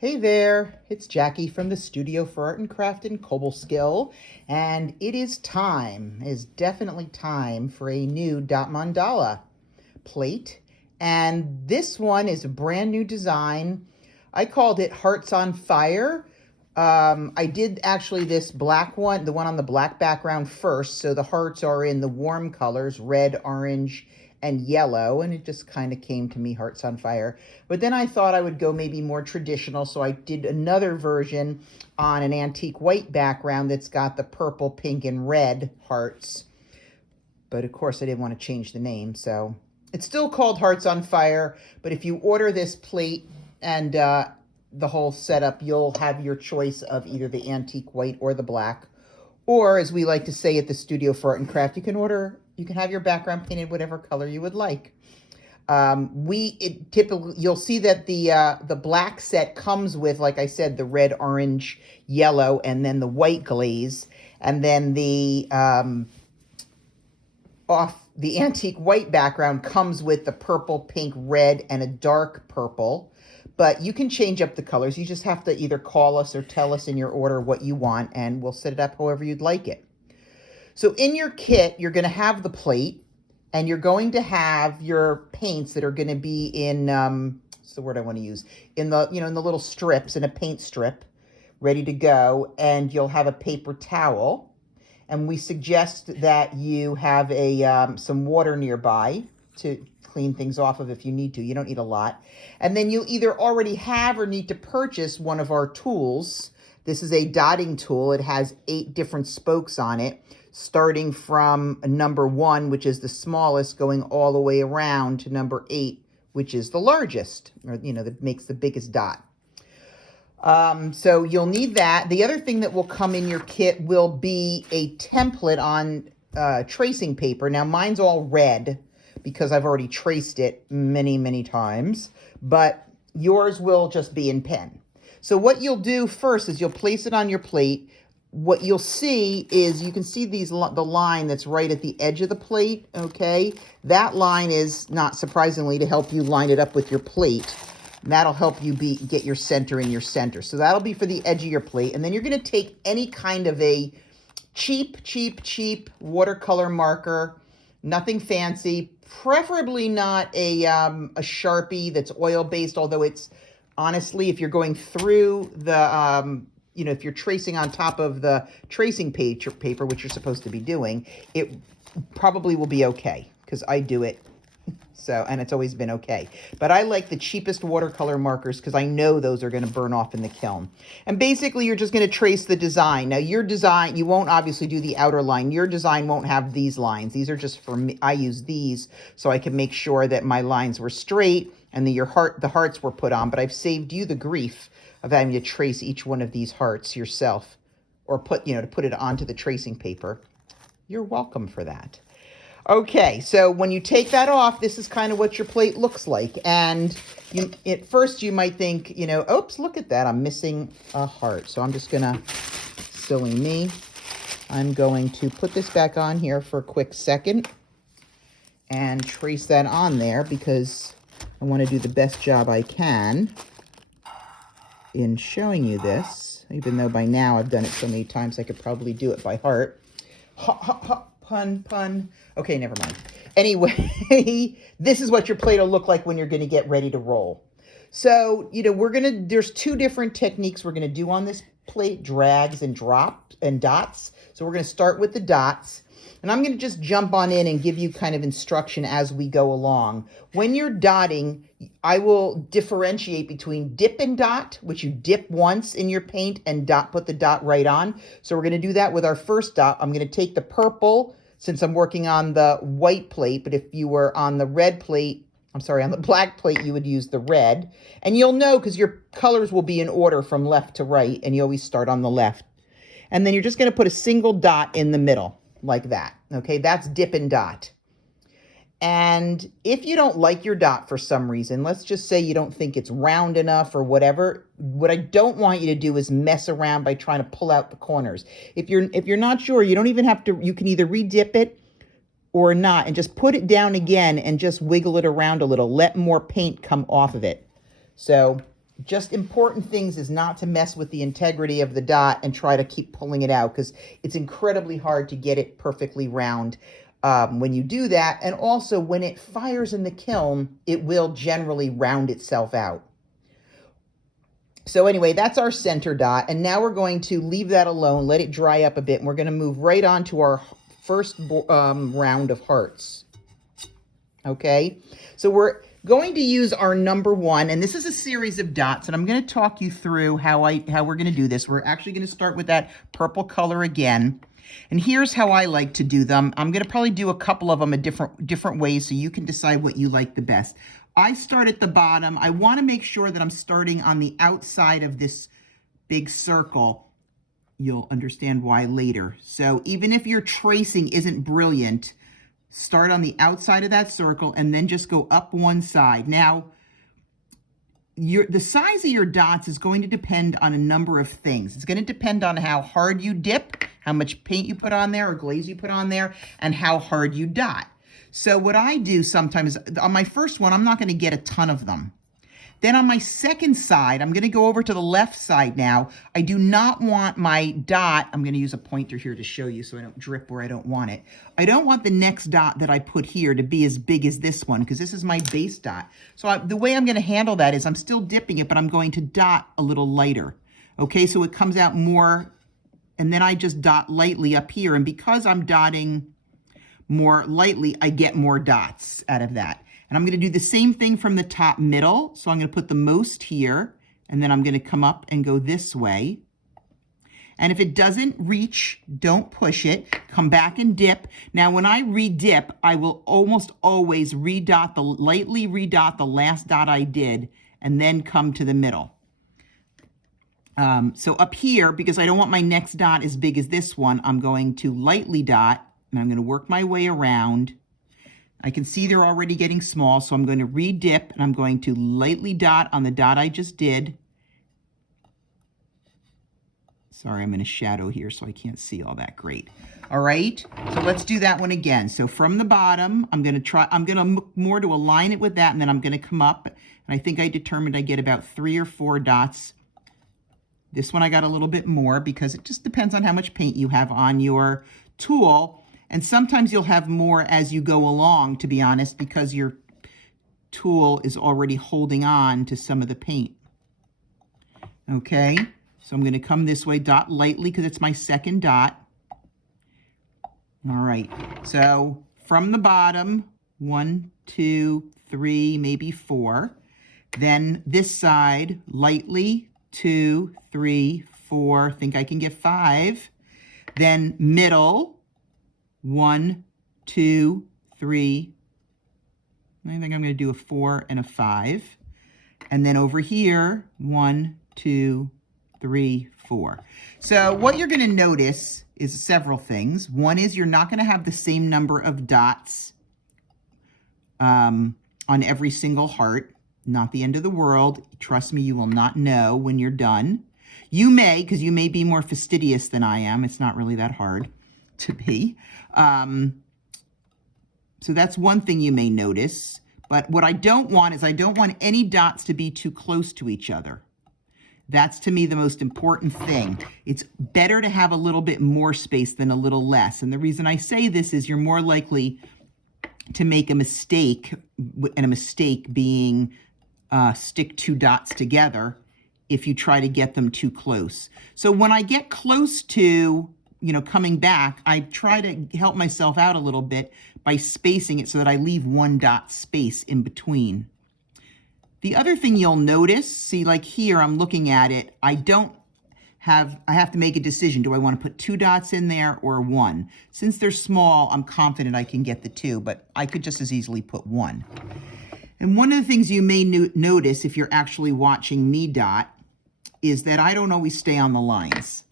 Hey there, it's Jackie from the Studio for Art and Craft in Cobleskill, and it is definitely time for a new Dot Mandala plate. And this one is a brand new design. I called it Hearts on Fire. I did actually this black one, the one on the black background first, so the hearts are in the warm colors, red, orange, and yellow, and it just kind of came to me, Hearts on Fire. But then I thought I would go maybe more traditional, so I did another version on an antique white background that's got the purple, pink, and red hearts. But of course I didn't want to change the name, so it's still called Hearts on Fire, but if you order this plate and the whole setup, you'll have your choice of either the antique white or the black. Or, as we like to say at the Studio for Art and Craft, you can have your background painted whatever color you would like. Typically, you'll see that the black set comes with, like I said, the red, orange, yellow, and then the white glaze, and then the antique white background comes with the purple, pink, red, and a dark purple. But you can change up the colors. You just have to either call us or tell us in your order what you want, and we'll set it up however you'd like it. So in your kit, you're going to have the plate, and you're going to have your paints that are going to be in, what's the word I want to use? In the little strips, in a paint strip, ready to go, and you'll have a paper towel. And we suggest that you have some water nearby to clean things off of if you need to. You don't need a lot. And then you either already have or need to purchase one of our tools. This is a dotting tool. It has 8 different spokes on it, starting from number 1, which is the smallest, going all the way around to number 8, which is the largest, or that makes the biggest dot. So you'll need that. The other thing that will come in your kit will be a template on tracing paper. Now mine's all red because I've already traced it many, many times, but yours will just be in pen. So what you'll do first is you'll place it on your plate. What you'll see is you can see the line that's right at the edge of the plate, okay? That line is, not surprisingly, to help you line it up with your plate. And that'll help you get your center in your center. So that'll be for the edge of your plate. And then you're going to take any kind of a cheap watercolor marker, nothing fancy, preferably not a Sharpie that's oil-based, although it's, honestly, if you're going through the, if you're tracing on top of the tracing paper, which you're supposed to be doing, it probably will be okay, because I do it. So, and it's always been okay. But I like the cheapest watercolor markers because I know those are going to burn off in the kiln. And basically, you're just going to trace the design. Now, your design, you won't obviously do the outer line. Your design won't have these lines. These are just for me. I use these so I can make sure that my lines were straight and the hearts were put on. But I've saved you the grief of having to trace each one of these hearts yourself, or to put it onto the tracing paper. You're welcome for that. Okay, so when you take that off, this is kind of what your plate looks like. And at first you might think, oops, look at that, I'm missing a heart. So I'm just gonna, silly me, I'm going to put this back on here for a quick second and trace that on there because I want to do the best job I can in showing you this, even though by now I've done it so many times I could probably do it by heart. Ha, ha, ha. Pun. Okay, never mind. Anyway, this is what your plate will look like when you're going to get ready to roll. So, there's 2 different techniques we're going to do on this plate, drags and drops and dots. So we're going to start with the dots. And I'm going to just jump on in and give you kind of instruction as we go along. When you're dotting, I will differentiate between dip and dot, which you dip once in your paint and put the dot right on. So we're going to do that with our first dot. I'm going to take the purple, since I'm working on the white plate, but if you were on the on the black plate, you would use the red. And you'll know because your colors will be in order from left to right, and you always start on the left. And then you're just going to put a single dot in the middle, like that. Okay, that's dip and dot. And if you don't like your dot for some reason, let's just say you don't think it's round enough or whatever, what I don't want you to do is mess around by trying to pull out the corners. If you're not sure, you don't even have to, you can either re-dip it or not, and just put it down again and just wiggle it around a little. Let more paint come off of it. So just important things is not to mess with the integrity of the dot and try to keep pulling it out, because it's incredibly hard to get it perfectly round when you do that. And also when it fires in the kiln, it will generally round itself out. So anyway, that's our center dot. And now we're going to leave that alone, let it dry up a bit. And we're going to move right on to our first round of hearts. Okay, so we're going to use our number 1, and this is a series of dots, and I'm going to talk you through how we're going to do this. We're actually going to start with that purple color again, and here's how I like to do them. I'm going to probably do a couple of them a different ways, so you can decide what you like the best. I start at the bottom. I want to make sure that I'm starting on the outside of this big circle. You'll understand why later. So even if your tracing isn't brilliant, start on the outside of that circle and then just go up one side. Now, the size of your dots is going to depend on a number of things. It's going to depend on how hard you dip, how much paint you put on there or glaze you put on there, and how hard you dot. So what I do sometimes, on my first one, I'm not going to get a ton of them. Then on my second side, I'm going to go over to the left side now. I do not want my dot, I'm going to use a pointer here to show you so I don't drip where I don't want it. I don't want the next dot that I put here to be as big as this one, because this is my base dot. So the way I'm going to handle that is I'm still dipping it, but I'm going to dot a little lighter. Okay, so it comes out more, and then I just dot lightly up here. And because I'm dotting more lightly, I get more dots out of that. And I'm going to do the same thing from the top middle. So I'm going to put the most here, and then I'm going to come up and go this way. And if it doesn't reach, don't push it. Come back and dip. Now, when I re-dip, I will almost always lightly redot the last dot I did, and then come to the middle. So up here, because I don't want my next dot as big as this one, I'm going to lightly dot, and I'm going to work my way around. I can see they're already getting small, so I'm going to re-dip, and I'm going to lightly dot on the dot I just did. Sorry, I'm in a shadow here, so I can't see all that great. All right, so let's do that one again. So from the bottom, I'm going to more to align it with that, and then I'm going to come up, and I think I determined I get about 3 or 4 dots. This one I got a little bit more because it just depends on how much paint you have on your tool. And sometimes you'll have more as you go along, to be honest, because your tool is already holding on to some of the paint. Okay, so I'm going to come this way, dot lightly because it's my second dot. All right, so from the bottom, 1, 2, 3, maybe 4. Then this side, lightly, 2, 3, 4, think I can get 5. Then middle, 1, 2, 3. I think I'm going to do a 4 and a 5. And then over here, 1, 2, 3, 4. So what you're going to notice is several things. One is you're not going to have the same number of dots on every single heart. Not the end of the world. Trust me, you will not know when you're done. You may, because you may be more fastidious than I am. It's not really that hard to be. So that's one thing you may notice. But what I don't want is I don't want any dots to be too close to each other. That's, to me, the most important thing. It's better to have a little bit more space than a little less. And the reason I say this is you're more likely to make a mistake, and a mistake being stick 2 dots together if you try to get them too close. So when I get close to, coming back, I try to help myself out a little bit by spacing it so that I leave 1 dot space in between. The other thing you'll notice, see, like here, I'm looking at it, I have to make a decision. Do I want to put 2 dots in there or 1? Since they're small, I'm confident I can get the 2, but I could just as easily put 1. And one of the things you may notice if you're actually watching me dot is that I don't always stay on the lines.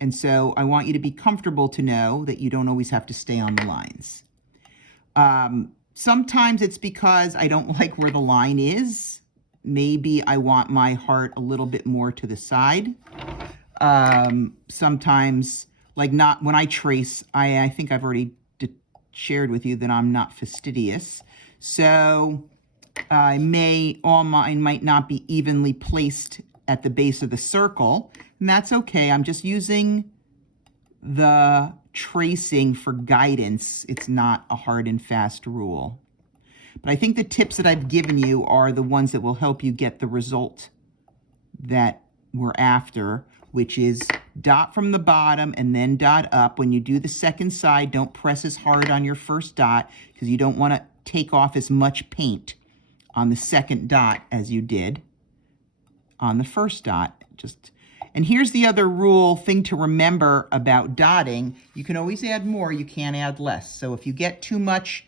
And so I want you to be comfortable to know that you don't always have to stay on the lines. Sometimes it's because I don't like where the line is. Maybe I want my heart a little bit more to the side. Sometimes, like not when I trace, I think I've already shared with you that I'm not fastidious. So all mine might not be evenly placed at the base of the circle, and that's okay. I'm just using the tracing for guidance. It's not a hard and fast rule. But I think the tips that I've given you are the ones that will help you get the result that we're after, which is dot from the bottom and then dot up. When you do the second side, don't press as hard on your first dot because you don't want to take off as much paint on the second dot as you did on the first dot. And here's the other thing to remember about dotting. You can always add more, you can't add less. So if you get too much,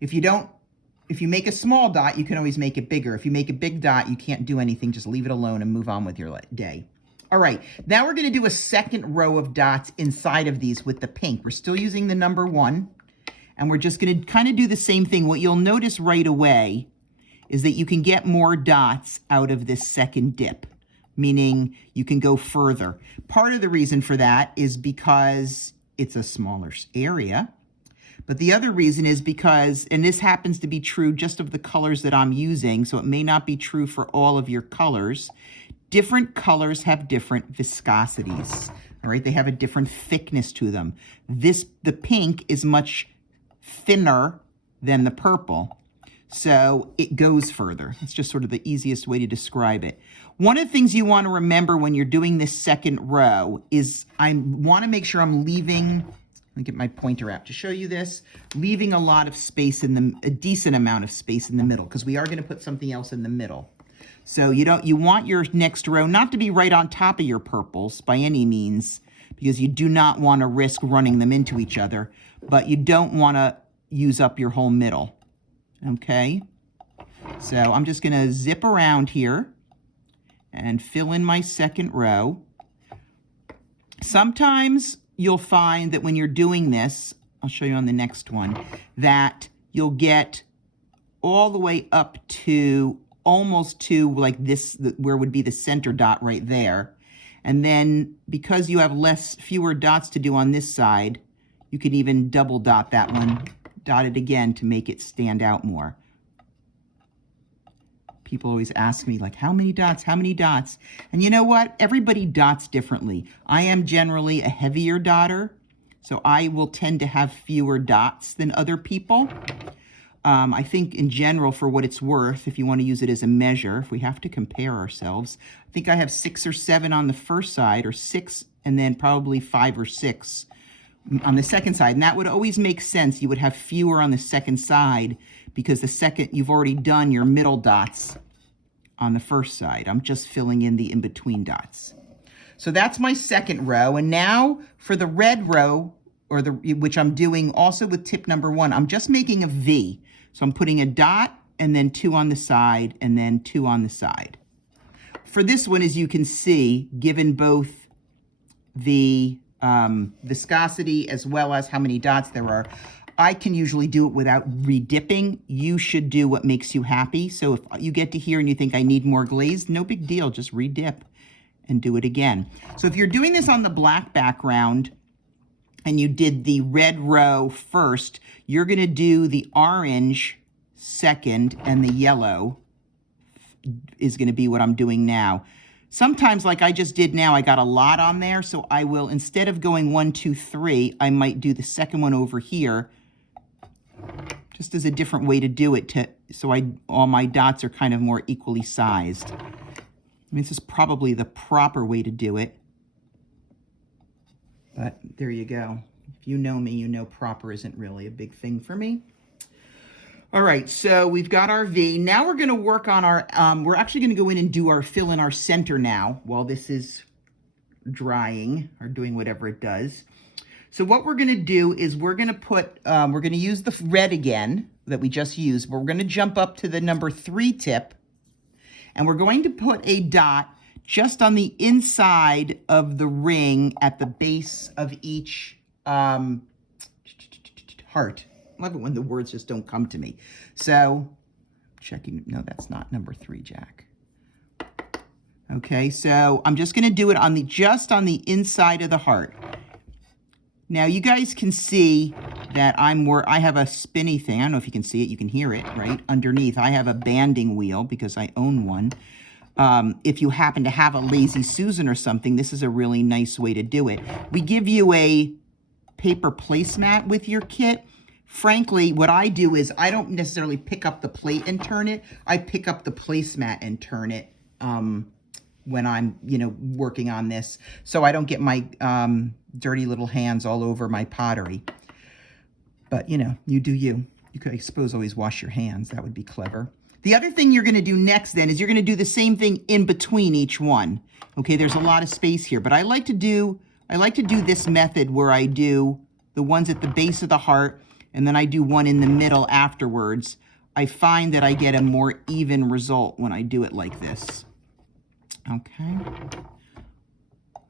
if you make a small dot, you can always make it bigger. If you make a big dot, you can't do anything. Just leave it alone and move on with your day. All right, now we're going to do a second row of dots inside of these with the pink. We're still using the number 1, and we're just going to kind of do the same thing. What you'll notice right away is that you can get more dots out of this second dip, meaning you can go further. Part of the reason for that is because it's a smaller area. But the other reason is because, and this happens to be true just of the colors that I'm using, so it may not be true for all of your colors. Different colors have different viscosities, all right? They have a different thickness to them. The pink is much thinner than the purple, so it goes further. It's just sort of the easiest way to describe it. One of the things you want to remember when you're doing this second row is I want to make sure I'm leaving, let me get my pointer out to show you this, leaving a lot of space a decent amount of space in the middle, because we are going to put something else in the middle. So you want your next row not to be right on top of your purples by any means, because you do not want to risk running them into each other, but you don't want to use up your whole middle. Okay? So I'm just going to zip around here and fill in my second row. Sometimes you'll find that when you're doing this, I'll show you on the next one, that you'll get all the way up to almost to like this, where would be the center dot right there. And then because you have fewer dots to do on this side, you can even double dot that one, dot it again to make it stand out more. People always ask me, like, how many dots, how many dots? And you know what? Everybody dots differently. I am generally a heavier dotter, so I will tend to have fewer dots than other people. I think in general, for what it's worth, if you want to use it as a measure, if we have to compare ourselves, I think I have 6 or 7 on the first side, or 6, and then probably 5 or 6 on the second side. And that would always make sense. You would have fewer on the second side because the second, you've already done your middle dots on the first side. I'm just filling in the in-between dots. So that's my second row. And now for the red row, which I'm doing also with tip number 1, I'm just making a V. So I'm putting a dot and then 2 on the side and then 2 on the side. For this one, as you can see, given both the viscosity as well as how many dots there are, I can usually do it without redipping. You should do what makes you happy. So if you get to here and you think I need more glaze, no big deal, just redip and do it again. So if you're doing this on the black background and you did the red row first, you're going to do the orange second and the yellow is going to be what I'm doing now. Sometimes, like I just did now, I got a lot on there, so I will, instead of going 1, 2, 3, I might do the second one over here, just as a different way to do it, so all my dots are kind of more equally sized. I mean, this is probably the proper way to do it, but there you go. If you know me, you know proper isn't really a big thing for me. All right, so we've got our V. Now we're going to work on our, we're actually going to go in and do fill in our center now while this is drying or doing whatever it does. So what we're going to do is we're going to put, we're going to use the red again that we just used, but we're going to jump up to the number 3 tip, and we're going to put a dot just on the inside of the ring at the base of each heart. I love it when the words just don't come to me. So, checking, no, that's not number 3, Jack. Okay, so I'm just going to do it on just on the inside of the heart. Now, you guys can see that I have a spinny thing. I don't know if you can see it. You can hear it, right? Underneath, I have a banding wheel because I own one. If you happen to have a Lazy Susan or something, this is a really nice way to do it. We give you a paper placemat with your kit. Frankly, what I do is I don't necessarily pick up the plate and turn it. I pick up the placemat and turn it when I'm, working on this, so I don't get my dirty little hands all over my pottery. But, you do you. You could, I suppose, always wash your hands. That would be clever. The other thing you're going to do next then is you're going to do the same thing in between each one. Okay, there's a lot of space here, but I like to do this method where I do the ones at the base of the heart and then I do one in the middle afterwards. I find that I get a more even result when I do it like this. Okay.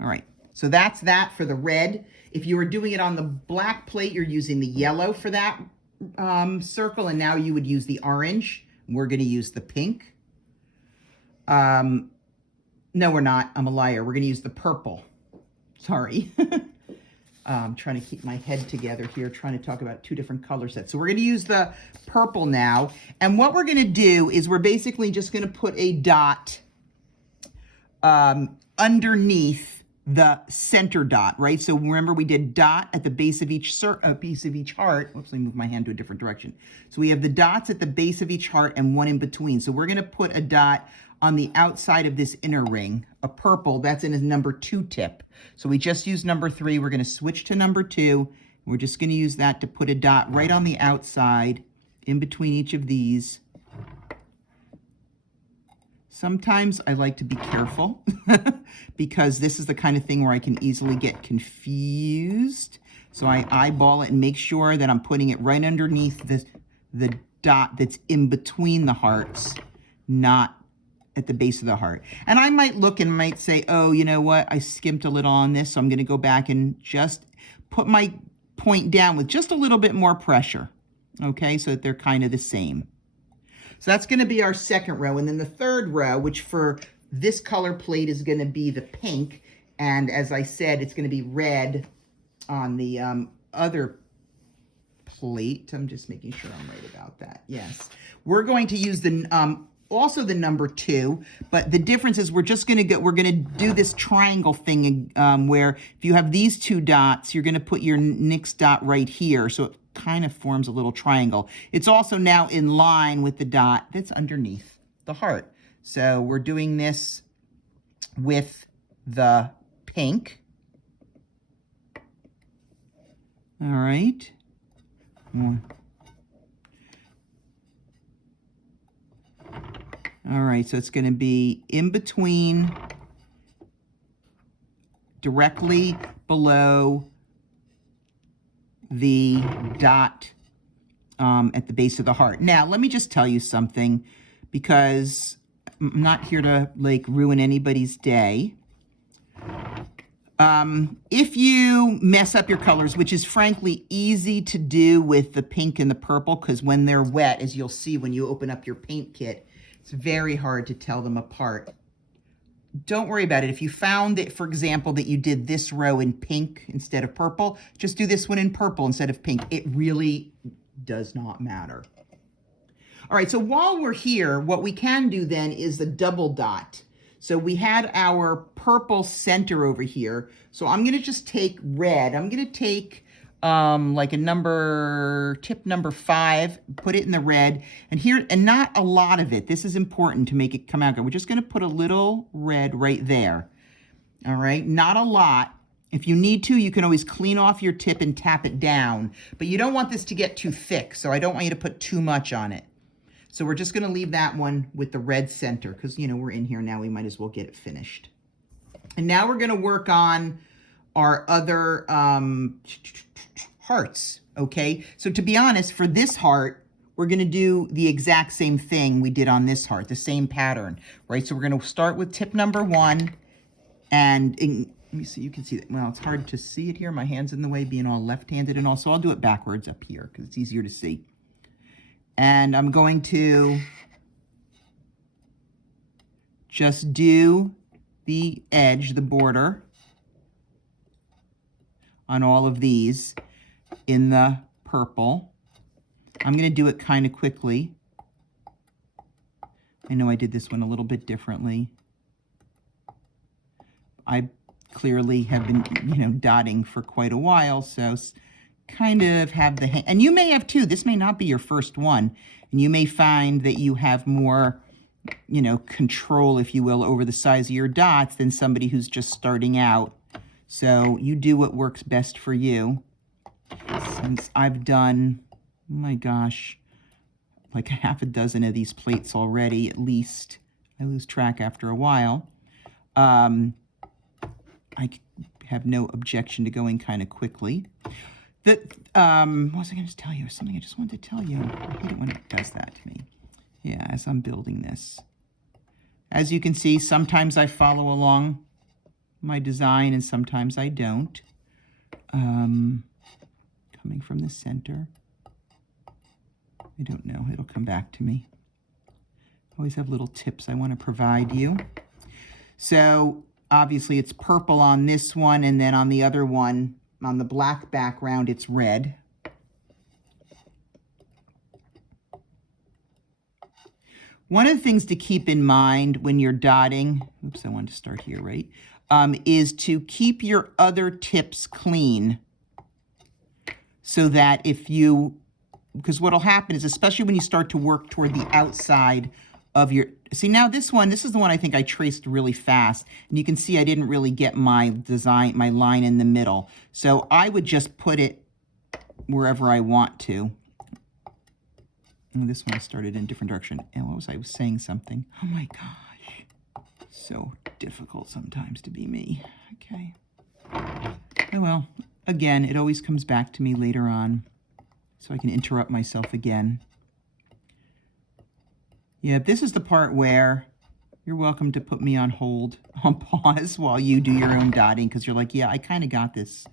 All right. So that's that for the red. If you were doing it on the black plate, you're using the yellow for that circle, and now you would use the orange. We're going to use the pink. No, we're not. I'm a liar. We're going to use the purple. Sorry. I'm trying to keep my head together here, trying to talk about two different color sets. So we're going to use the purple now. And what we're going to do is we're basically just going to put a dot underneath the center dot, right? So remember we did dot at the base of each heart. Oops, let me move my hand to a different direction. So we have the dots at the base of each heart and one in between. So we're going to put a dot on the outside of this inner ring, a purple, that's in a number 2 tip. So we just used number 3. We're going to switch to number 2. We're just going to use that to put a dot right on the outside in between each of these. Sometimes I like to be careful because this is the kind of thing where I can easily get confused. So I eyeball it and make sure that I'm putting it right underneath the dot that's in between the hearts, not at the base of the heart. And I might look and might say, oh, you know what? I skimped a little on this, so I'm going to go back and just put my point down with just a little bit more pressure, okay, so that they're kind of the same. So that's going to be our second row. And then the third row, which for this color plate is going to be the pink. And as I said, it's going to be red on the other plate. I'm just making sure I'm right about that. Yes. We're going to use the also the number 2, but the difference is we're going to do this triangle thing where if you have these 2 dots, you're going to put your next dot right here. So it kind of forms a little triangle. It's also now in line with the dot that's underneath the heart. So we're doing this with the pink. All right. All right, so it's going to be in between, directly below the dot at the base of the heart. Now, let me just tell you something, because I'm not here to ruin anybody's day. If you mess up your colors, which is frankly easy to do with the pink and the purple, because when they're wet, as you'll see when you open up your paint kit, it's very hard to tell them apart. Don't worry about it. If you found that, for example, that you did this row in pink instead of purple, just do this one in purple instead of pink. It really does not matter. All right, so while we're here, what we can do then is the double dot. So we had our purple center over here. So I'm going to just take red. I'm going to take like a tip number 5, put it in the red, and not a lot of it. This is important to make it come out good. We're just going to put a little red right there. All right, not a lot. If you need to, you can always clean off your tip and tap it down, but you don't want this to get too thick, so I don't want you to put too much on it. So we're just going to leave that one with the red center because, we're in here now. We might as well get it finished. And now we're going to work on our other hearts, okay? So to be honest, for this heart, we're going to do the exact same thing we did on this heart, the same pattern, right? So we're going to start with tip number 1, and let me see, you can see that. Well, it's hard to see it here. My hand's in the way, being all left-handed and all, so I'll do it backwards up here because it's easier to see. And I'm going to just do the edge, the border, on all of these in the purple. I'm going to do it kind of quickly. I know I did this one a little bit differently. I clearly have been, dotting for quite a while, so kind of have the and you may have too. This may not be your first one, and you may find that you have more, control, if you will, over the size of your dots than somebody who's just starting out. So you do what works best for you. Since I've done, oh my gosh, like a half a dozen of these plates already, at least. I lose track after a while. I have no objection to going kind of quickly. What was I going to tell you? Something I just wanted to tell you. I hate it when it does that to me. Yeah, as I'm building this. As you can see, sometimes I follow along my design and sometimes I don't. Coming from the center. I don't know. It'll come back to me. Always have little tips I want to provide you. So obviously it's purple on this one, and then on the other one, on the black background, it's red. One of the things to keep in mind when you're dotting, oops, I wanted to start here, right? Is to keep your other tips clean so that because what'll happen is, especially when you start to work toward the outside of your, see now this is the one I think I traced really fast. And you can see I didn't really get my line in the middle. So I would just put it wherever I want to. And this one I started in a different direction. And what was I was saying something? Oh my gosh. So difficult sometimes to be me. Okay. Oh well, again, it always comes back to me later on. So I can interrupt myself again. Yeah, this is the part where you're welcome to put me on hold, on pause, while you do your own dotting, because you're like, yeah, I kind of got this.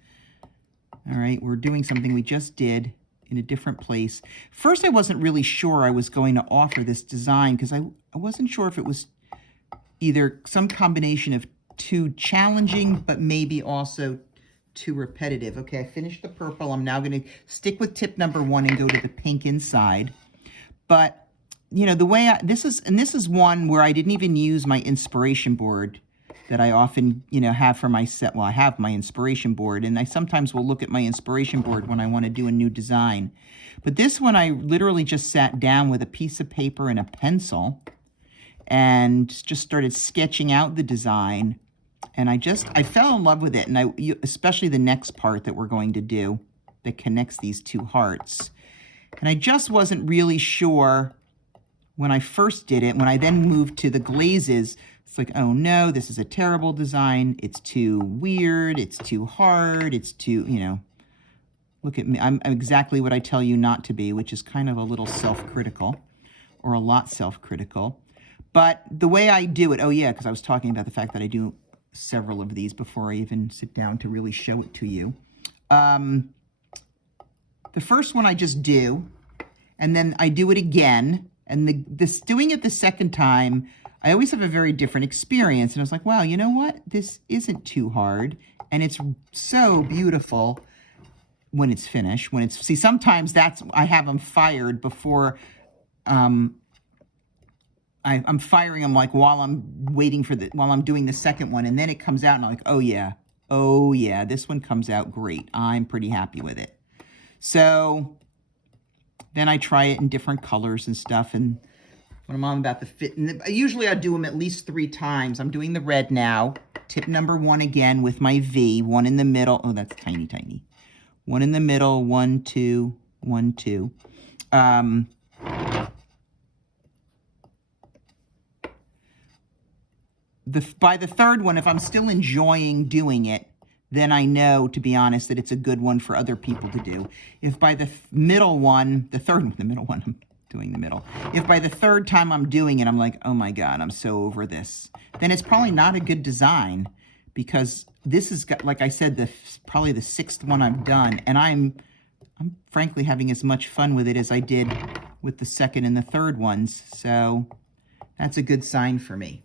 All right, we're doing something we just did in a different place. First, I wasn't really sure I was going to offer this design, because I wasn't sure if it was either some combination of too challenging, but maybe also too repetitive. Okay, I finished the purple. I'm now going to stick with tip number 1 and go to the pink inside. But, the way this is one where I didn't even use my inspiration board that I often, have for my set. Well, I have my inspiration board, and I sometimes will look at my inspiration board when I want to do a new design. But this one, I literally just sat down with a piece of paper and a pencil and just started sketching out the design. And I fell in love with it. And especially the next part that we're going to do that connects these two hearts. And I just wasn't really sure when I first did it. When I then moved to the glazes, it's like, oh no, this is a terrible design. It's too weird. It's too hard. It's too, look at me. I'm exactly what I tell you not to be, which is kind of a little self-critical, or a lot self-critical. But the way I do it, oh yeah, because I was talking about the fact that I do several of these before I even sit down to really show it to you. The first one I just do, and then I do it again, and doing it the second time, I always have a very different experience. And I was like, wow, you know what? This isn't too hard, and it's so beautiful when it's finished. See, sometimes I have them fired before, I'm firing them like while I'm while I'm doing the second one, and then it comes out and I'm like, oh yeah, this one comes out great. I'm pretty happy with it. So then I try it in different colors and stuff, and when I'm on about the fit, and usually I do them at least 3 times. I'm doing the red now. Tip number 1 again with my V, 1 in the middle. Oh, that's tiny, tiny. 1 in the middle, 1, 2, 1, 2. By the third one, if I'm still enjoying doing it, then I know, to be honest, that it's a good one for other people to do. If by the middle one, I'm doing the middle. If by the third time I'm doing it, I'm like, oh my God, I'm so over this, then it's probably not a good design, because this is, like I said, probably the 6th one I've done, and I'm frankly having as much fun with it as I did with the second and the third ones. So that's a good sign for me.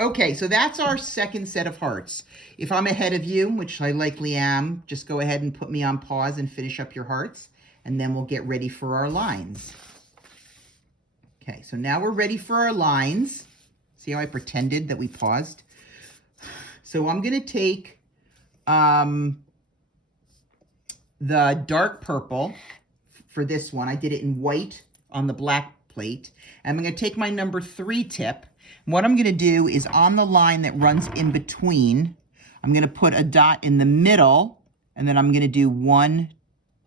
Okay, so that's our second set of hearts. If I'm ahead of you, which I likely am, just go ahead and put me on pause and finish up your hearts. and then we'll get ready for our lines. Okay, so now we're ready for our lines. See how I pretended that we paused? So I'm going to take the dark purple for this one. I did it in white on the black plate. And I'm going to take my number 3 tip. What I'm going to do is on the line that runs in between, I'm going to put a dot in the middle, and then I'm going to do 1,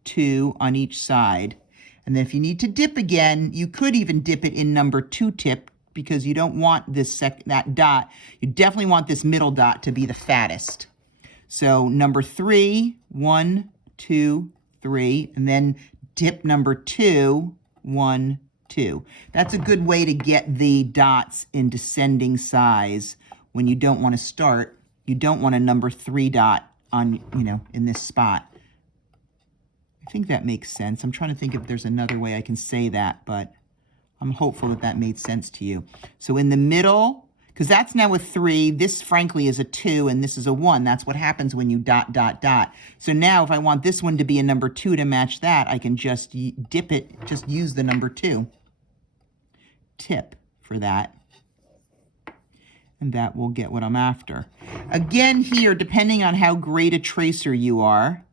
2 on each side. And then if you need to dip again, you could even dip it in number 2 tip, because you don't want this that dot. You definitely want this middle dot to be the fattest. So number 3, 1, 2, 3, and then dip number 2, 1, 2. That's a good way to get the dots in descending size when you don't want to start. You don't want a number 3 dot on, in this spot. I think that makes sense. I'm trying to think if there's another way I can say that, but I'm hopeful that that made sense to you. So in the middle, because that's now a 3, this frankly is a 2, and this is a 1. That's what happens when you dot, dot, dot. So now if I want this one to be a number 2 to match that, I can just dip it, just use the number 2 tip for that. And that will get what I'm after. Again here, depending on how great a tracer you are,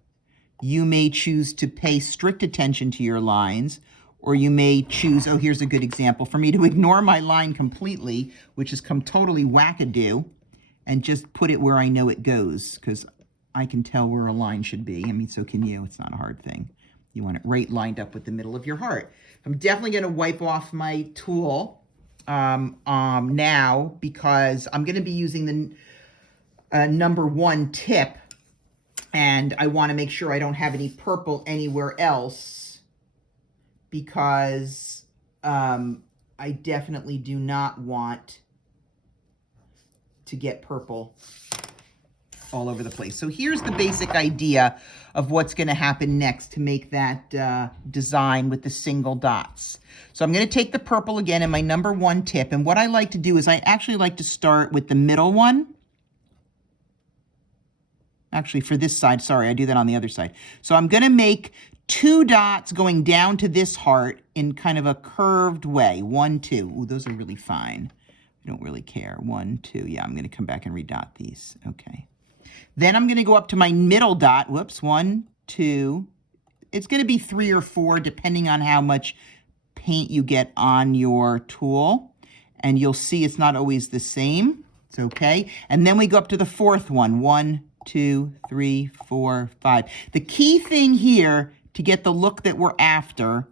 you may choose to pay strict attention to your lines, or you may choose, oh, here's a good example, for me to ignore my line completely, which has come totally wackadoo, and just put it where I know it goes, because I can tell where a line should be. I mean, so can you. It's not a hard thing. You want it right lined up with the middle of your heart. I'm definitely going to wipe off my tool now, because I'm going to be using the number 1 tip, and I want to make sure I don't have any purple anywhere else, because I definitely do not want to get purple all over the place. So here's the basic idea of what's going to happen next to make that design with the single dots. So I'm going to take the purple again in my number 1 tip, and what I like to do is I actually like to start with the middle one. Actually, for this side, sorry, I do that on the other side. So I'm going to make 2 dots going down to this heart in kind of a curved way. 1, 2. Ooh, those are really fine. I don't really care. 1, 2. Yeah, I'm going to come back and redot these. Okay. Then I'm going to go up to my middle dot. Whoops. 1, 2. It's going to be 3 or 4, depending on how much paint you get on your tool. And you'll see it's not always the same. It's okay. And then we go up to the 4th one. 1, 2, 3, 4, 5. The key thing here to get the look that we're after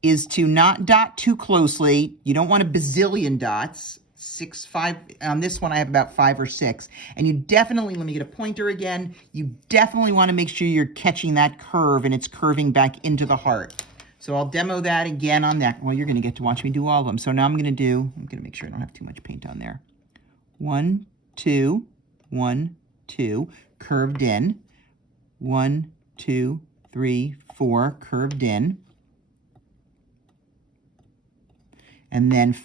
is to not dot too closely. You don't want a bazillion dots. 6, 5. On this one, I have about 5 or 6. And you definitely, let me get a pointer again. You definitely want to make sure you're catching that curve and it's curving back into the heart. So I'll demo that again on that. Well, you're going to get to watch me do all of them. So now I'm going to make sure I don't have too much paint on there. 1, 2, 1, 2, curved in. 1, 2, 3, 4, curved in. And then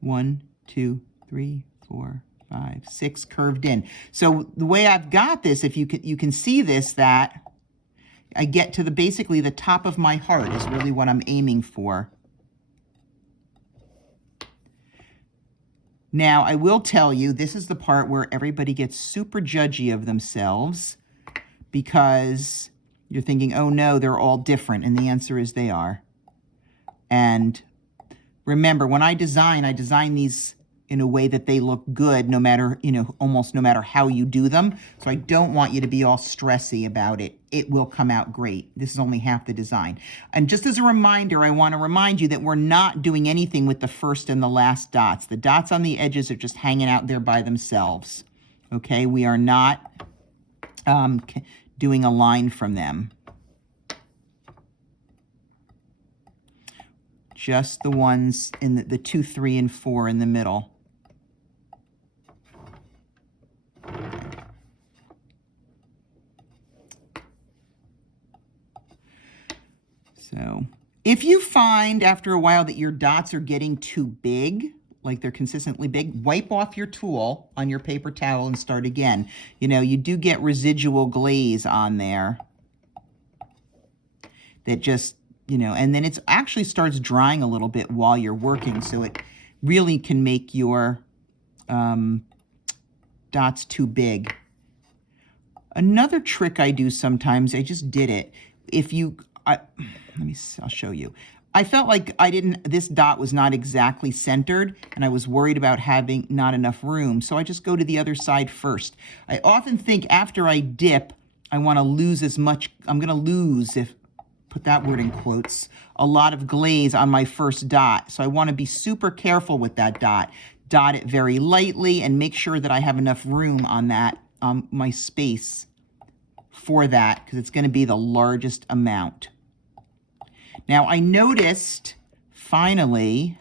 1, 2, 3, 4, 5, 6, curved in. So the way I've got this, if you can see this, that I get to basically the top of my heart is really what I'm aiming for. Now, I will tell you, this is the part where everybody gets super judgy of themselves, because you're thinking, oh no, they're all different. And the answer is they are. And remember, when I design these in a way that they look good, no matter, almost no matter how you do them. So I don't want you to be all stressy about it. It will come out great. This is only half the design. And just as a reminder, I want to remind you that we're not doing anything with the first and the last dots. The dots on the edges are just hanging out there by themselves. Okay, we are not doing a line from them. Just the ones in the 2, 3, and 4 in the middle. So if you find after a while that your dots are getting too big, like they're consistently big, wipe off your tool on your paper towel and start again. You do get residual glaze on there. that just, you know, and then it actually starts drying a little bit while you're working, so it really can make your dots too big. Another trick I do sometimes, I just did it. I'll show you. I felt like this dot was not exactly centered, and I was worried about having not enough room, so I just go to the other side first. I often think after I dip, I want to lose as much, I'm going to lose, put that word in quotes, a lot of glaze on my first dot. So I want to be super careful with that dot. Dot it very lightly and make sure that I have enough room on that, my space for that, because it's going to be the largest amount. Now I noticed, finally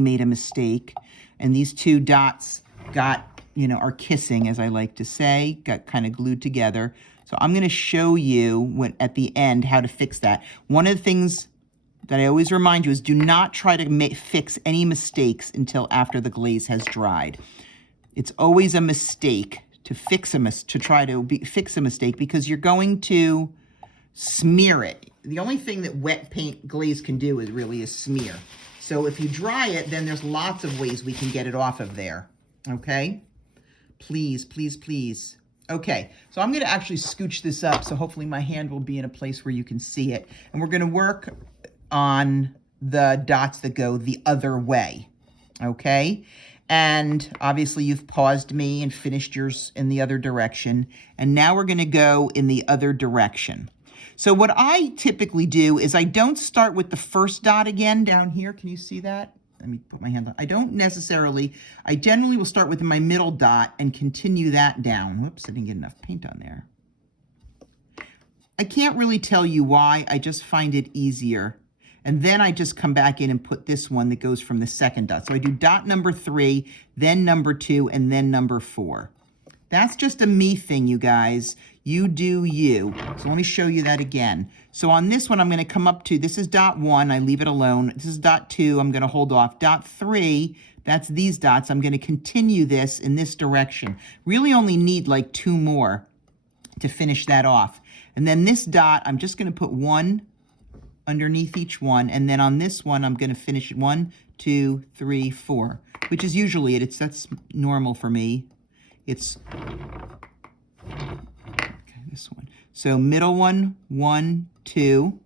made a mistake, and these two dots got, are kissing, as I like to say, got kind of glued together. So I'm going to show you at the end how to fix that. One of the things that I always remind you is do not try to fix any mistakes until after the glaze has dried. It's always a mistake to fix a mistake, because you're going to smear it. The only thing that wet paint glaze can do is smear. So if you dry it, then there's lots of ways we can get it off of there. Okay? Please, please, please. Okay, so I'm going to actually scooch this up, so hopefully my hand will be in a place where you can see it. And we're going to work on the dots that go the other way. Okay? And obviously you've paused me and finished yours in the other direction. And now we're going to go in the other direction. So what I typically do is I don't start with the first dot again down here. Can you see that? Let me put my hand on. I generally will start with my middle dot and continue that down. Whoops, I didn't get enough paint on there. I can't really tell you why. I just find it easier. And then I just come back in and put this one that goes from the second dot. So I do dot number 3, then number 2, and then number 4. That's just a me thing, you guys. You do you. So let me show you that again. So on this one, I'm going to come up to, this is dot 1, I leave it alone. This is dot 2, I'm going to hold off. Dot 3, that's these dots. I'm going to continue this in this direction. Really only need like 2 more to finish that off. And then this dot, I'm just going to put 1 underneath each one. And then on this one, I'm going to finish 1, 2, 3, 4, which is usually it. That's normal for me. It's this one. So middle one, 1, 2,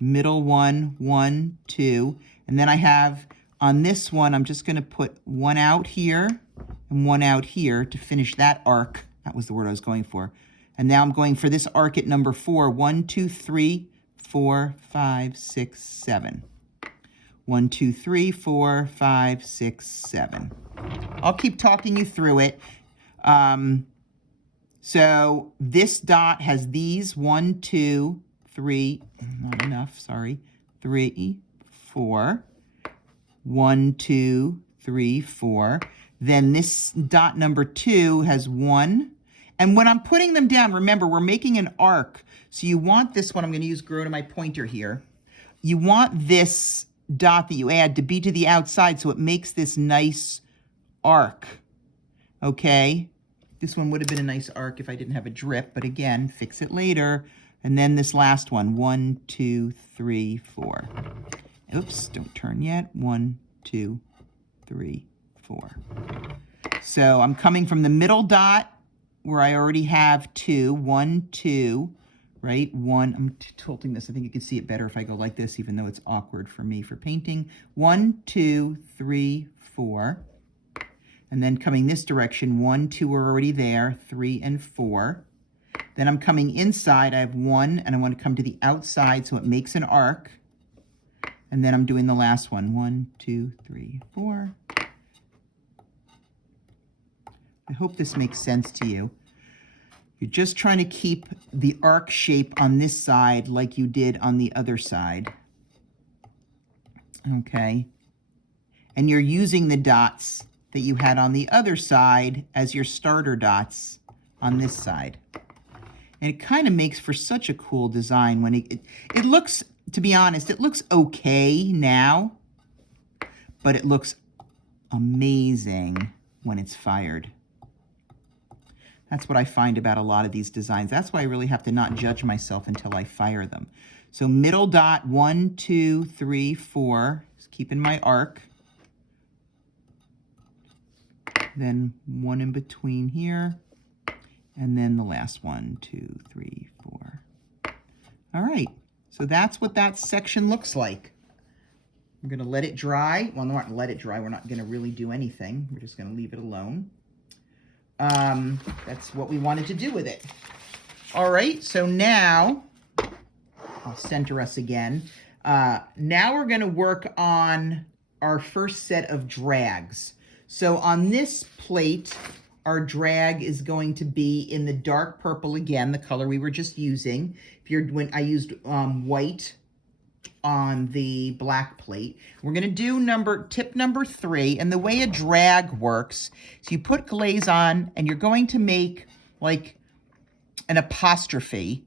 middle one, 1, 2, and then I have on this one, I'm just going to put 1 out here and 1 out here to finish that arc. That was the word I was going for. And now I'm going for this arc at number 4. 1, 2, 3, 4, 5, 6, 7. 1, 2, 3, 4, 5, 6, 7. I'll keep talking you through it. So this dot has these 1, 2, 3, not enough, sorry, 3, 4, 1, 2, 3, 4. Then this dot number 2 has 1. And when I'm putting them down, remember, we're making an arc. So you want this one, I'm going to grow to my pointer here. You want this dot that you add to be to the outside so it makes this nice arc. Okay? This one would have been a nice arc if I didn't have a drip, but again, fix it later. And then this last one, 1, 2, 3, 4. Oops, don't turn yet. 1, 2, 3, 4. So I'm coming from the middle dot where I already have 2, 1, 2, right? 1, I'm tilting this. I think you can see it better if I go like this, even though it's awkward for me for painting. 1, 2, 3, 4. And then coming this direction, 1, 2 are already there, 3 and 4. Then I'm coming inside, I have 1, and I want to come to the outside so it makes an arc. And then I'm doing the last one, 1, 2, 3, 4. I hope this makes sense to you. You're just trying to keep the arc shape on this side like you did on the other side. Okay? And you're using the dots that you had on the other side as your starter dots on this side. And it kind of makes for such a cool design when it looks, to be honest, it looks okay now, but it looks amazing when it's fired. That's what I find about a lot of these designs. That's why I really have to not judge myself until I fire them. So middle dot, 1, 2, 3, 4. Just keeping my arc. Then one in between here. And then the last 1, 2, 3, 4. All right. So that's what that section looks like. We're going to let it dry. Well, not let it dry. We're not going to really do anything. We're just going to leave it alone. That's what we wanted to do with it. All right. So now, I'll center us again. Now we're going to work on our first set of drags. So on this plate, our drag is going to be in the dark purple again, the color we were just using. When I used white on the black plate. We're going to do tip number 3, and the way a drag works is you put glaze on and you're going to make like an apostrophe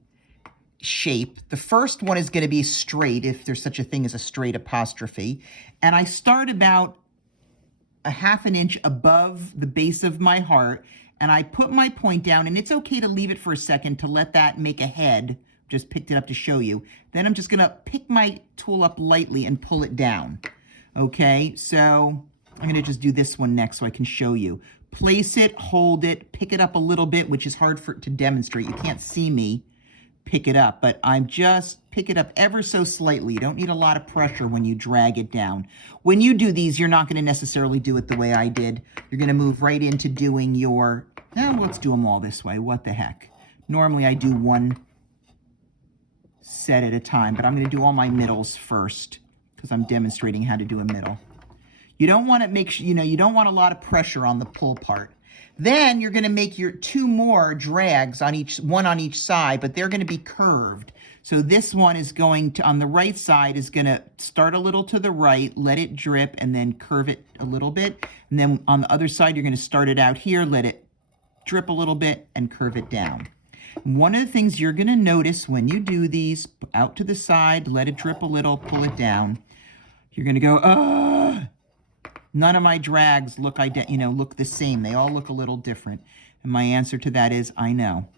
shape. The first one is going to be straight, if there's such a thing as a straight apostrophe, and I start about a ½ inch above the base of my heart, and I put my point down, and it's okay to leave it for a second to let that make a head. Just picked it up to show you. Then I'm just gonna pick my tool up lightly and pull it down. Okay, so I'm gonna just do this one next so I can show you. Place it, hold it, pick it up a little bit, which is hard to demonstrate. You can't see me pick it up, but I'm just pick it up ever so slightly. You don't need a lot of pressure when you drag it down. When you do these, you're not gonna necessarily do it the way I did. You're gonna move right into doing your, let's do them all this way, what the heck. Normally I do one set at a time, but I'm going to do all my middles first because I'm demonstrating how to do a middle. You don't want to you don't want a lot of pressure on the pull part. Then you're going to make your 2 more drags on one on each side, but they're going to be curved. So this one is going to, on the right side, is going to start a little to the right, let it drip, and then curve it a little bit. And then on the other side, you're going to start it out here, let it drip a little bit, and curve it down. One of the things you're going to notice when you do these, out to the side, let it drip a little, pull it down, you're going to go, none of my drags look the same. They all look a little different. And my answer to that is, I know.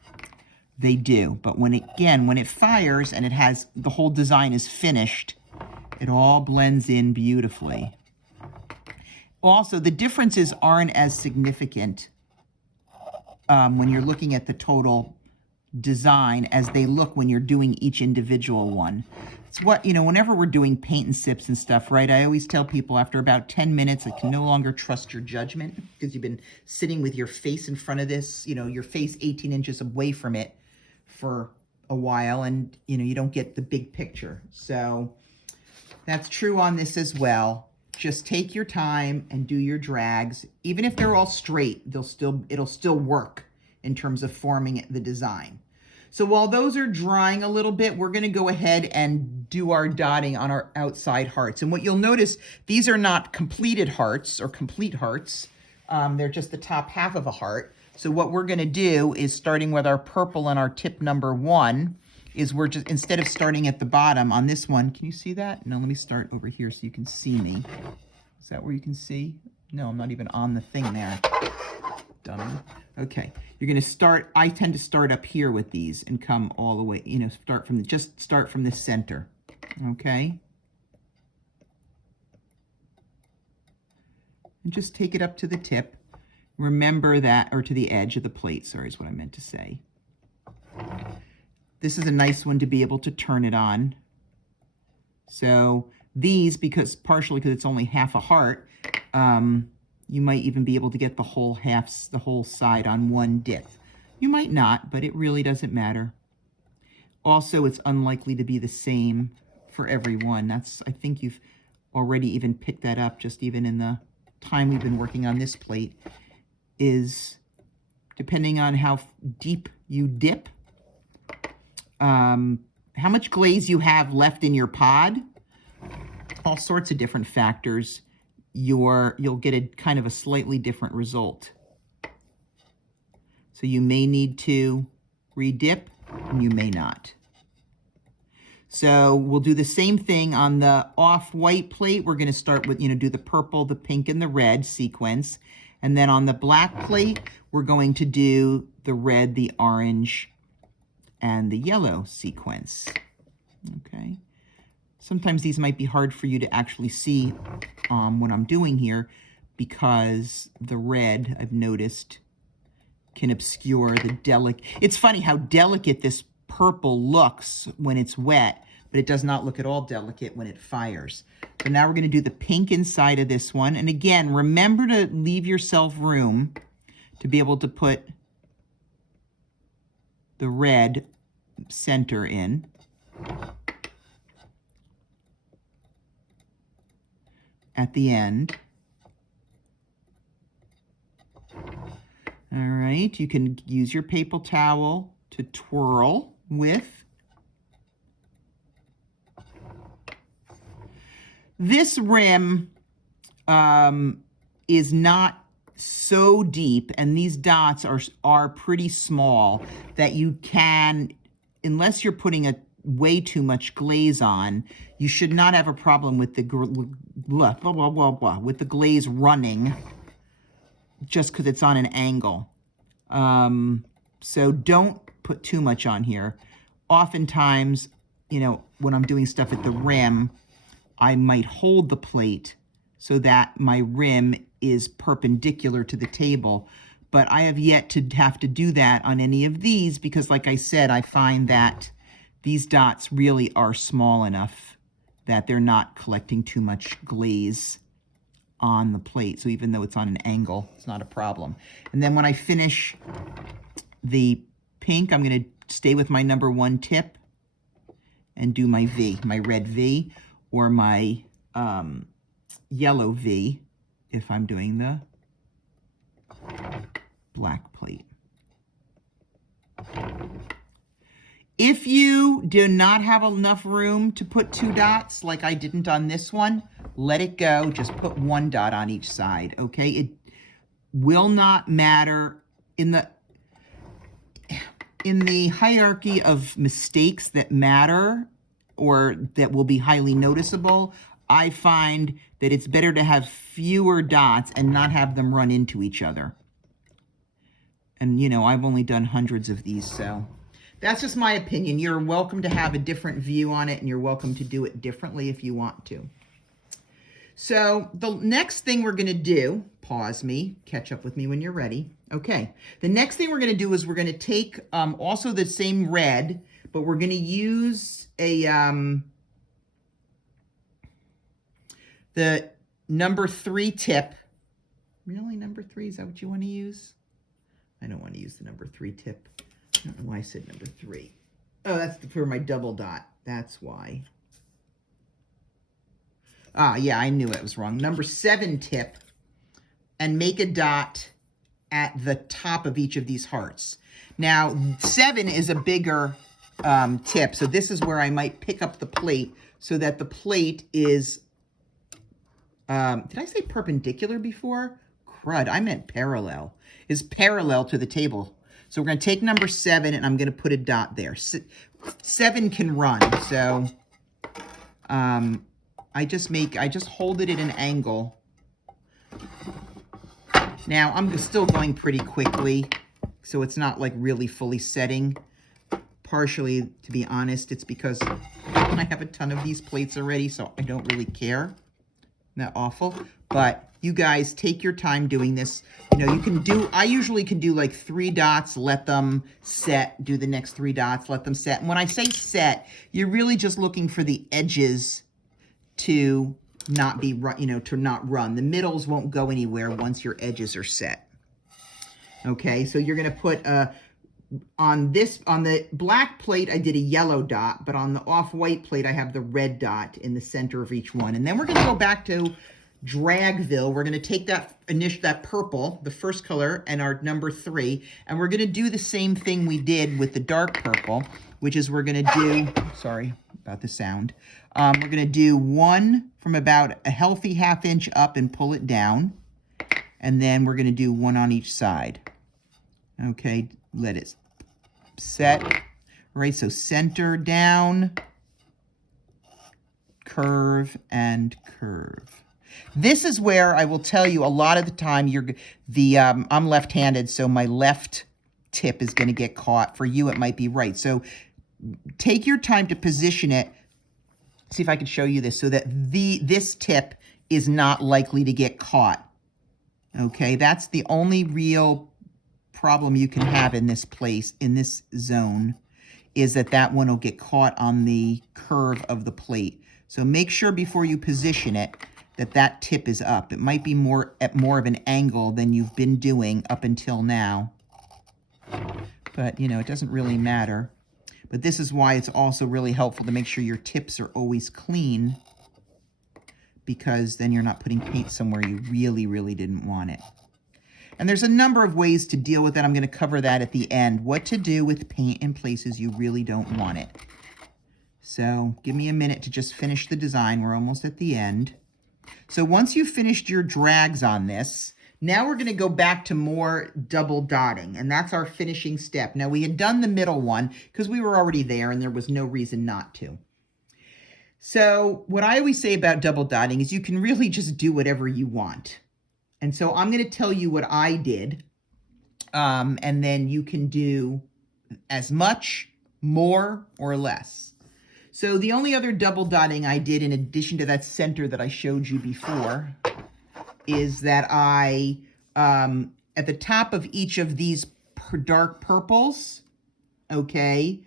They do. But when it fires and it has, the whole design is finished, it all blends in beautifully. Also, the differences aren't as significant when you're looking at the total design as they look when you're doing each individual one. It's what, whenever we're doing paint and sips and stuff, right? I always tell people after about 10 minutes, I can no longer trust your judgment because you've been sitting with your face in front of this, your face 18 inches away from it for a while, and, you don't get the big picture. So that's true on this as well. Just take your time and do your drags. Even if they're all straight, it'll still work in terms of forming the design. So while those are drying a little bit, we're going to go ahead and do our dotting on our outside hearts. And what you'll notice, these are not completed hearts or complete hearts. They're just the top half of a heart. So what we're going to do is, starting with our purple and our tip number 1, is we're just, instead of starting at the bottom on this one, can you see that? No, let me start over here so you can see me. Is that where you can see? No, I'm not even on the thing there. Dummy. Okay, you're going to start, I tend to start up here with these and come all the way, start from the center, okay? And just take it up to the tip. Remember that, or to the edge of the plate, sorry, is what I meant to say. This is a nice one to be able to turn it on. So these, partially because it's only half a heart, you might even be able to get the whole side on one dip. You might not, but it really doesn't matter. Also, it's unlikely to be the same for everyone. I think you've already even picked that up just even in the time we've been working on this plate, is depending on how deep you dip, how much glaze you have left in your pod, all sorts of different factors, you'll get a kind of a slightly different result. So you may need to re-dip, and you may not. So we'll do the same thing on the off-white plate. We're going to start with, do the purple, the pink, and the red sequence. And then on the black plate, we're going to do the red, the orange, and the yellow sequence. Okay. Sometimes these might be hard for you to actually see what I'm doing here because the red, I've noticed, can obscure the delicate. It's funny how delicate this purple looks when it's wet, but it does not look at all delicate when it fires. So now we're going to do the pink inside of this one. And again, remember to leave yourself room to be able to put the red center in. At the end. All right, you can use your paper towel to twirl with. This rim is not so deep, and these dots are pretty small that you can, unless you're putting a way too much glaze on, you should not have a problem with the with the glaze running just because it's on an angle. So don't put too much on here. Oftentimes, you know, when I'm doing stuff at the rim, I might hold the plate so that my rim is perpendicular to the table. But I have yet to have to do that on any of these because, like I said, I find that these dots really are small enough that they're not collecting too much glaze on the plate. So even though it's on an angle, it's not a problem. And then when I finish the pink, I'm going to stay with my number 1 tip and do my V, my red V, or my yellow V if I'm doing the black plate. If you do not have enough room to put 2 dots, like I didn't on this one, let it go. Just put 1 dot on each side, okay? It will not matter. In the hierarchy of mistakes that matter or that will be highly noticeable, I find that it's better to have fewer dots and not have them run into each other. And, you know, I've only done hundreds of these, so that's just my opinion. You're welcome to have a different view on it, and you're welcome to do it differently if you want to. So the next thing we're going to do, pause me, catch up with me when you're ready. Okay, the next thing we're going to do is we're going to take also the same red, but we're going to use the number 3 tip. Really, number 3? Is that what you want to use? I don't want to use the number 3 tip. I don't know why I said number 3. Oh, that's for my double dot. That's why. Ah, yeah, I knew it was wrong. Number 7 tip, and make a dot at the top of each of these hearts. Now, 7 is a bigger tip, so this is where I might pick up the plate so that the plate is, did I say perpendicular before? Crud, I meant parallel. Is parallel to the table. So we're going to take number 7, and I'm going to put a dot there. 7 can run, so I just hold it at an angle. Now, I'm still going pretty quickly, so it's not like really fully setting. Partially, to be honest, it's because I have a ton of these plates already, so I don't really care. Isn't that awful? But you guys, take your time doing this. You know, you can do, I usually can do like 3 dots, let them set, do the next 3 dots, let them set. And when I say set, you're really just looking for the edges to not be, you know, to not run. The middles won't go anywhere once your edges are set. Okay, so you're going to put on the black plate, I did a yellow dot, but on the off-white plate, I have the red dot in the center of each one. And then we're going to go back to Dragville. We're going to take that purple, the first color, and our number 3, and we're going to do the same thing we did with the dark purple, which is we're going to do, sorry about the sound, we're going to do 1 from about a healthy 1/2 inch up and pull it down, and then we're going to do 1 on each side. Okay, let it set. All right, so center down, curve, and curve. This is where I will tell you a lot of the time I'm left-handed, so my left tip is going to get caught. For you, it might be right. So take your time to position it. See if I can show you this so that this tip is not likely to get caught. Okay, that's the only real problem you can have in this place, in this zone, is that one will get caught on the curve of the plate. So make sure before you position it that tip is up. It might be at more of an angle than you've been doing up until now. But, you know, it doesn't really matter. But this is why it's also really helpful to make sure your tips are always clean, because then you're not putting paint somewhere you really, really didn't want it. And there's a number of ways to deal with that. I'm going to cover that at the end. What to do with paint in places you really don't want it. So give me a minute to just finish the design. We're almost at the end. So once you've finished your drags on this, now we're going to go back to more double dotting, and that's our finishing step. Now, we had done the middle one because we were already there and there was no reason not to. So what I always say about double dotting is you can really just do whatever you want. And so I'm going to tell you what I did, and then you can do as much, more, or less. So the only other double dotting I did in addition to that center that I showed you before is that I, at the top of each of these dark purples, okay,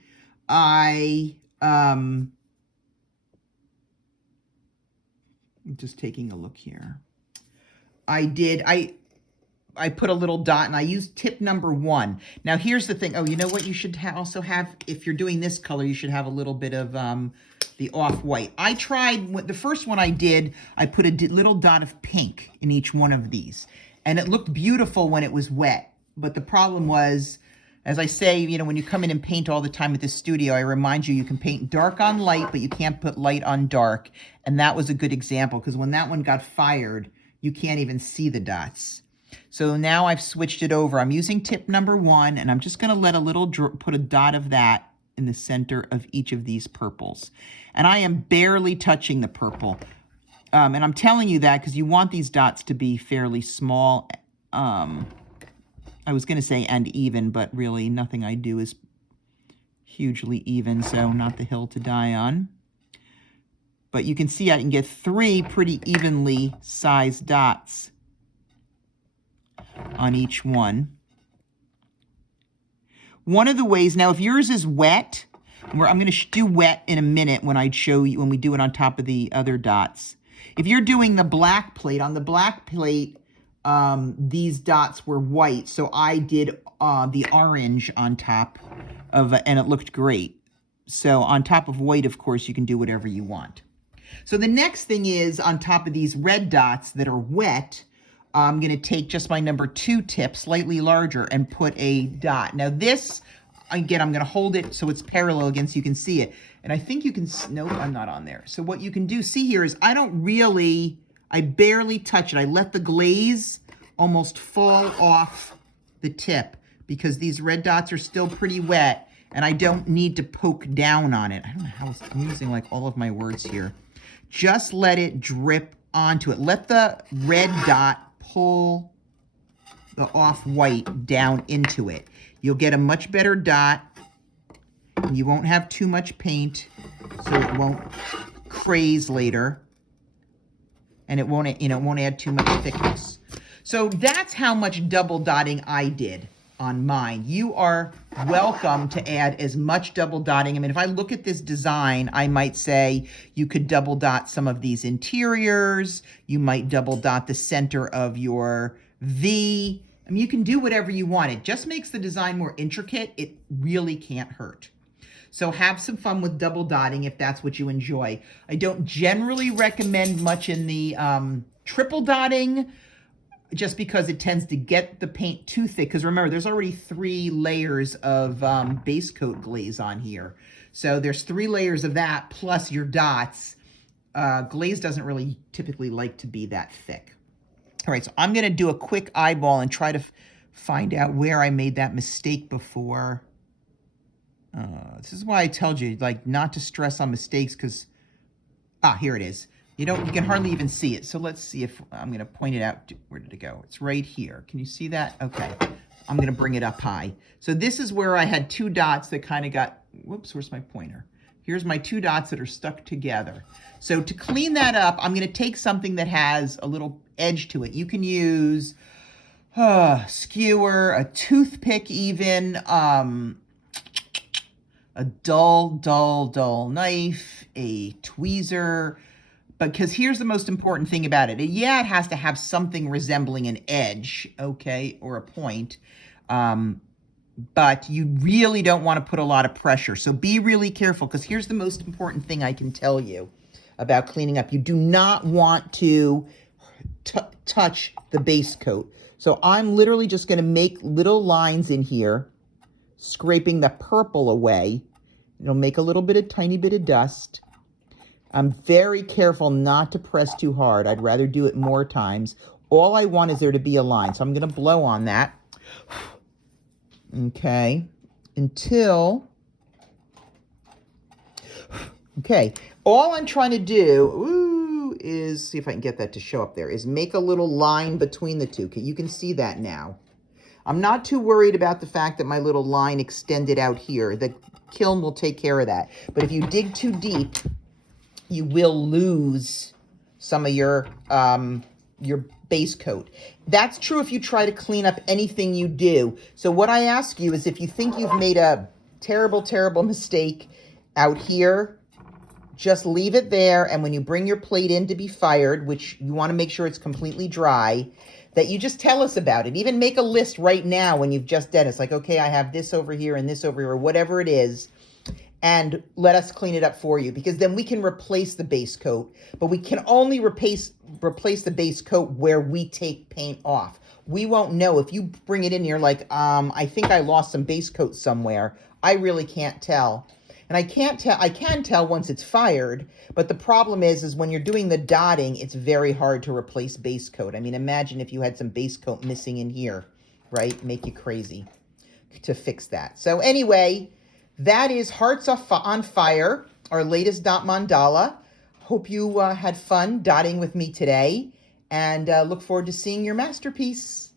I'm just taking a look here. I put a little dot and I used tip number 1. Now here's the thing. Oh, you know what you should also have, if you're doing this color, you should have a little bit of the off-white. I tried, the first one I did, I put a little dot of pink in each one of these. And it looked beautiful when it was wet. But the problem was, as I say, you know, when you come in and paint all the time at this studio, I remind you can paint dark on light, but you can't put light on dark. And that was a good example, because when that one got fired, you can't even see the dots. So now I've switched it over. I'm using tip number 1, and I'm just going to let put a dot of that in the center of each of these purples. And I am barely touching the purple. And I'm telling you that because you want these dots to be fairly small. I was going to say and even, but really nothing I do is hugely even, so not the hill to die on. But you can see I can get 3 pretty evenly sized dots on each one. One of the ways, now if yours is wet, I'm going to do wet in a minute when I show you, when we do it on top of the other dots. If you're doing the black plate, on the black plate, these dots were white, so I did the orange on top of, and it looked great. So on top of white, of course, you can do whatever you want. So the next thing is, on top of these red dots that are wet, I'm going to take just my number 2 tip, slightly larger, and put a dot. Now this, again, I'm going to hold it so it's parallel again so you can see it. And I think you can, nope, I'm not on there. So what you can do, see here, is I barely touch it. I let the glaze almost fall off the tip because these red dots are still pretty wet and I don't need to poke down on it. I don't know how I'm using like all of my words here. Just let it drip onto it. Let the red dot pull the off-white down into it. You'll get a much better dot, and you won't have too much paint, so it won't craze later, and it won't add too much thickness. So that's how much double dotting I did on mine. You are welcome to add as much double dotting. I mean, if I look at this design, I might say you could double dot some of these interiors. You might double dot the center of your V. I mean, you can do whatever you want. It just makes the design more intricate. It really can't hurt. So have some fun with double dotting if that's what you enjoy. I don't generally recommend much in the triple dotting, just because it tends to get the paint too thick. Because remember, there's already 3 layers of base coat glaze on here. So there's 3 layers of that plus your dots. Glaze doesn't really typically like to be that thick. All right, so I'm going to do a quick eyeball and try to find out where I made that mistake before. This is why I told you, like, not to stress on mistakes because, here it is. You can hardly even see it. So let's see if I'm going to point it out. Where did it go? It's right here. Can you see that? Okay. I'm going to bring it up high. So this is where I had 2 dots that kind of got whoops, where's my pointer? Here's my 2 dots that are stuck together. So to clean that up, I'm going to take something that has a little edge to it. You can use a skewer, a toothpick even, a dull knife, a tweezer. Because here's the most important thing about it. Yeah, it has to have something resembling an edge, okay, or a point. But you really don't want to put a lot of pressure. So be really careful, because here's the most important thing I can tell you about cleaning up. You do not want to touch the base coat. So I'm literally just going to make little lines in here, scraping the purple away. It'll make a little bit of tiny bit of dust. I'm very careful not to press too hard. I'd rather do it more times. All I want is there to be a line. So I'm going to blow on that. Okay, until, okay, all I'm trying to do is, see if I can get that to show up there, is make a little line between the two. Okay, you can see that now. I'm not too worried about the fact that my little line extended out here. The kiln will take care of that. But if you dig too deep, you will lose some of your base coat. That's true if you try to clean up anything you do. So what I ask you is, if you think you've made a terrible mistake out here, just leave it there. And when you bring your plate in to be fired, which you want to make sure it's completely dry, that you just tell us about it. Even make a list right now when you've just done it. It's like, okay, I have this over here and this over here, or whatever it is. And let us clean it up for you, because then we can replace the base coat, but we can only replace the base coat where we take paint off. We won't know if you bring it in and you're like, I think I lost some base coat somewhere. I really can't tell. And I can tell once it's fired, but the problem is when you're doing the dotting, it's very hard to replace base coat. I mean, imagine if you had some base coat missing in here, right? Make you crazy to fix that. So anyway, that is Hearts on Fire, our latest dot mandala. Hope you had fun dotting with me today, and look forward to seeing your masterpiece.